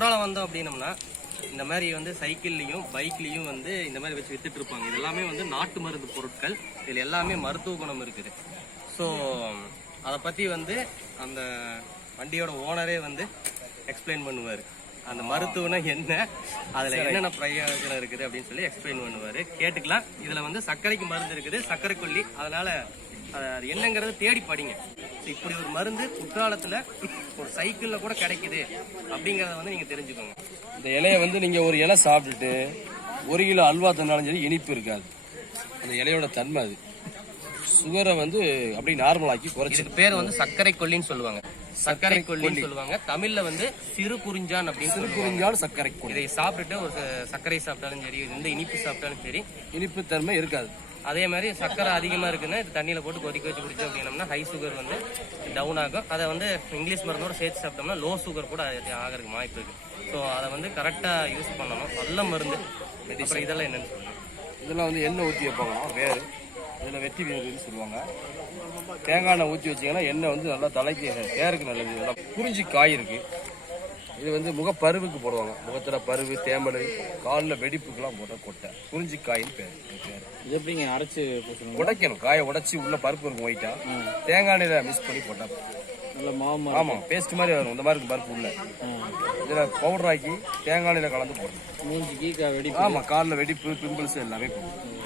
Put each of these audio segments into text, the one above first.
குற்றாலம் வந்தோம் அப்படின்னம்னா இந்த மாதிரி வந்து சைக்கிள்லையும் பைக்லேயும் வந்து இந்த மாதிரி வச்சு வித்துட்டு இருப்பாங்க. இது எல்லாமே வந்து நாட்டு மருந்து பொருட்கள். இதில் எல்லாமே மருத்துவ குணம் இருக்குது. ஸோ அதை பற்றி வந்து அந்த வண்டியோட ஓனரே வந்து எக்ஸ்பிளைன் பண்ணுவார். அந்த மருத்துவம்னா என்ன? அதில் என்னென்ன பிரயோஜனம் இருக்குது அப்படின்னு சொல்லி எக்ஸ்பிளைன் பண்ணுவார். கேட்டுக்கலாம். இதில் வந்து சர்க்கரைக்கு மருந்து இருக்குது. சர்க்கரை கொல்லி அதனால் அது என்னங்கிறத தேடி படிங்க. இப்படி ஒரு மருந்து குற்றாலத்தில் ஒரு சைக்கிளில் கூட கிடைக்குது. அப்படிங்கிறத வந்து நீங்கள் தெரிஞ்சுக்கோங்க. இந்த இலையை வந்து நீங்கள் ஒரு இலை சாப்பிட்டுட்டு ஒரு கிலோ அல்வா தந்தாலும் சரி இனிப்பு இருக்காது. அந்த இலையோட தன்மை அது. சுகரை வந்து அப்படி நார்மலாக்கி குறைச்சி இதுக்கு பேர் வந்து சர்க்கரை கொல்லின்னு சொல்லுவாங்க. சர்க்கரை கொல்லின்னு சொல்லுவாங்க. தமிழ்ல வந்து சிறு குறிஞ்சான் அப்படின்னு சொல்லுவாங்க. குறிஞ்சாலும் சர்க்கரை இதை சாப்பிட்டுட்டு ஒரு சர்க்கரை சாப்பிட்டாலும் சரி எந்த இனிப்பு சாப்பிட்டாலும் சரி இனிப்பு தன்மை இருக்காது. அதே மாதிரி சர்க்கரை அதிகமாக இருக்குன்னா இது தண்ணியில் போட்டு கொதிக்க வச்சு குடிச்சோம் அப்படின்னம்னா ஹை சுகர் வந்து டவுன் ஆகும். அதை வந்து இங்கிலீஷ் மருந்தோட சேர்த்து சாப்பிட்டோம்னா லோ சுகர் கூட அது ஆகிறதுக்கு வாய்ப்பு இருக்குது ஸோ அதை வந்து கரெக்டாக யூஸ் பண்ணணும். நல்ல மருந்து. அப்புறம் இதெல்லாம் என்னென்னு சொல்லுங்க. இதெல்லாம் வந்து எண்ணெய் ஊற்றி வைப்பாங்க. வேறு. இதில் வெட்டி வேறுன்னு சொல்லுவாங்க. தேங்காய் எண்ணெய் ஊற்றி வச்சிங்கன்னா எண்ணெய் வந்து நல்லா தலைக்கு தேருக்கு நல்லது. நல்லா குறிஞ்சி காய் இருக்குது இது வந்து முகப்பருவுக்கு போடுவாங்க. முகத்தில் பருவு தேமல் காலில் வெடிப்புக்கெல்லாம் போட்டால் கொட்டை. குறிஞ்சி காயின்னு பேர். இது எப்படிங்க அரைச்சு பூசணும் உடைக்கணும். காயை உடைச்சி உள்ள பருப்பு இருக்கும் ஒயிட்டா தேங்காய் எண்ணெயில் மிக்ஸ் பண்ணி போட்டா நல்ல மாவு ஆமாம் பேஸ்ட் மாதிரி வரும். இந்த மாதிரி இருக்கும் பருப்பு உள்ள. இதில் பவுடர் ஆக்கி தேங்காய் எண்ணெயில் கலந்து போடணும். மூஞ்சிக்கு க- வெடி ஆமாம் காலில் வெடிப்பு பிம்பிள்ஸ் எல்லாமே போகும்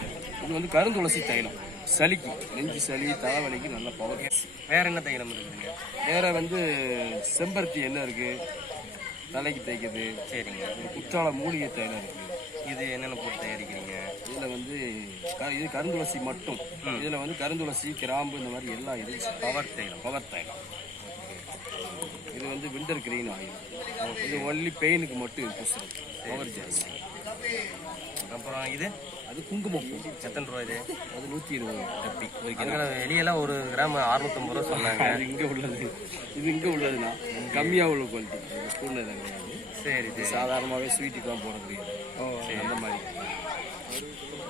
இது வந்து கருந்துளசி தைலம். சளிக்கு. நெஞ்சு சளி தலைவலிக்கு நல்ல பவர் வேற என்ன தைலம் இருக்குதுங்க? வேற வந்து செம்பருத்தி எண்ணெய் இருக்கு. தலைக்கு தேய்க்குது சரிங்க. குற்றால மூலிகை தைலம் இருக்கு. இது என்னென்ன போட்டு தயாரிக்கிறீங்க? இதில் வந்து இது கருந்துளசி மட்டும். இதில் வந்து கருந்துளசி கிராம்பு இந்த மாதிரி எல்லாம் இருந்துச்சு பவர் தைலம். பவர் தைலம். இது வந்து விண்டர் கிரீன் ஆயில் இது ஒன்லி பெயினுக்கு மட்டும் பூசுறது பவர் ஜாஸ்தி. அப்புறம் இது? அது குங்குமப்பூ எத்தனை ரூபா இது? அது நூற்றி இருபது. அங்கே வெளியெல்லாம் ஒரு கிராம் அறுநூத்தம்பது ரூபா சொன்னாங்க. அது இங்கே உள்ளது. இது இங்கே உள்ளதுண்ணா கம்மியாக உள்ள குவாலிட்டி சூழ்நிலை கிடையாது சரி சரி. சாதாரணமாகவே ஸ்வீட்டுக்கெலாம் போடக்கூடியது. அந்த மாதிரி.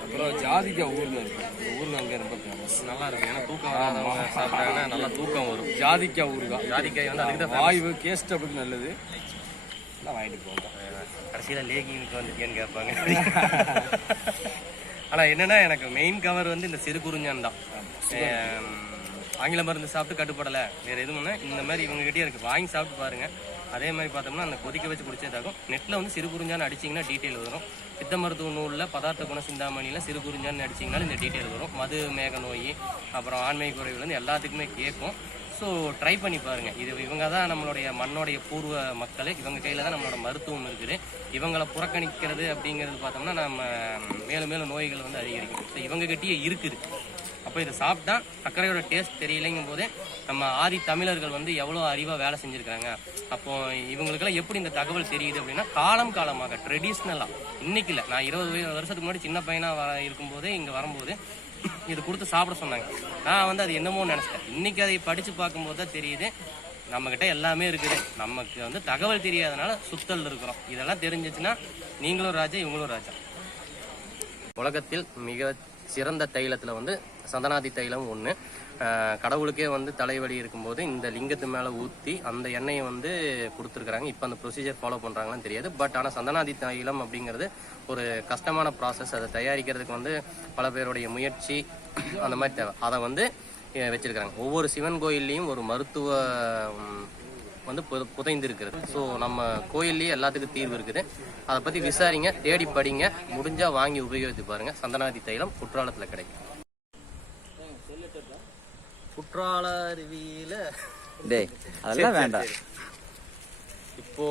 அப்புறம் ஜாதிக்காய் ஊரில் இருக்கு. ஊரில் அங்கே ரொம்ப ஃபேமஸ் நல்லா இருக்கும் ஏன்னா தூக்கம் வராதவங்க சாப்பிட்டாங்கன்னா நல்லா தூக்கம் வரும். ஜாதிக்காய் ஊறுகாய் ஜாதிக்காய் வந்து அதுக்கு தான் வாய்வு கேஸ்ட் அப்படிக்கு நல்லது. எல்லாம் வாங்கிட்டு போங்க. கடைசியில் லேகிங்க்கு வந்துருக்கேன்னு கேட்பாங்க. ஆனால் என்னன்னா எனக்கு மெயின் கவர் வந்து இந்த சிறு குறிஞ்சான் தான். ஆங்கில மருந்து சாப்பிட்டு கட்டுப்படலை. வேற எதுவும்னா இந்த மாதிரி இவங்க கிட்டே இருக்கு. வாங்கி சாப்பிட்டு பாருங்க. அதே மாதிரி பார்த்தோம்னா அந்த கொதிக்க வச்சு குடிச்சதாகும் நெட்டில் வந்து சிறு குறிஞ்சான்னு அடிச்சிங்கன்னா டீட்டெயில் வரும். சித்த மருத்துவ நூலில் பதார்த்த குண சிந்தாமணியில் சிறு குறிஞ்சான்னு அடிச்சிங்கனாலும் இந்த டீட்டெயில் வரும். மது மேக நோய் அப்புறம் ஆண்மை குறைவுலேருந்து எல்லாத்துக்குமே கேட்கும். ஸோ ட்ரை பண்ணி பாருங்கள் இது இவங்க தான் நம்மளுடைய மண்ணோடைய பூர்வ மக்கள். இவங்க கையில் தான் நம்மளோட மருத்துவம் இருக்குது. இவங்களை புறக்கணிக்கிறது அப்படிங்கிறது பார்த்தோம்னா நம்ம மேலும் மேலும் நோய்கள் வந்து அதிகரிக்கும். ஸோ இவங்க இருக்குது. அப்போ இதை சாப்பிட்டா சர்க்கரையோட டேஸ்ட் தெரியலைங்கும் போதே நம்ம ஆதி தமிழர்கள் வந்து எவ்வளோ அறிவாக வேலை செஞ்சுருக்காங்க அப்போ இவங்களுக்கெல்லாம் எப்படி இந்த தகவல் தெரியுது அப்படின்னா காலம் காலமாக ட்ரெடிஷ்னலாக இன்னைக்கு இல்லை. நான் இருபது வருஷத்துக்கு முன்னாடி சின்ன பையனாக வர இருக்கும்போதே இங்கே வரும்போது இது கொடுத்து சாப்பிட சொன்னாங்க. நான் வந்து அது என்னமோ நினச்சிட்டேன். இன்னைக்கு அதை படித்து பார்க்கும்போது தான் தெரியுது நம்மக்கிட்ட எல்லாமே இருக்குது. நமக்கு வந்து தகவல் தெரியாதனால சுத்தல் இருக்கிறோம். இதெல்லாம் தெரிஞ்சிச்சுன்னா நீங்களும் ராஜா இவங்களும் ராஜா. உலகத்தில் மிக சிறந்த தைலத்தில் வந்து சந்தனாதி தைலம் ஒன்று கடவுளுக்கே வந்து தலைவலி இருக்கும்போது இந்த லிங்கத்து மேலே ஊற்றி அந்த எண்ணெயை வந்து கொடுத்துருக்குறாங்க. இப்போ அந்த ப்ரொசீஜர் ஃபாலோ பண்ணுறாங்களான்னு தெரியாது. பட் ஆனால் சந்தனாதி தைலம் அப்படிங்கிறது ஒரு கஷ்டமான ப்ராசஸ் அதை தயாரிக்கிறதுக்கு வந்து பல பேருடைய முயற்சி அந்த மாதிரி தேவை. அதை வந்து அஹ், ஒவ்வொரு சிவன் கோயில்லையும் ஒரு மருத்துவ வந்து புத- புதைந்து இருக்கிறது ஸோ நம்ம கோயில்லேயே எல்லாத்துக்கும் தீர்வு இருக்குது. அதை பற்றி விசாரிங்க தேடி படிங்க. முடிஞ்சா வாங்கி உபயோகித்து பாருங்க. சந்தனாதி தைலம் குற்றாலத்தில் கிடைக்கும். குற்றால அருவியில டேய் அதெல்லாம் வேண்டாம். இப்போ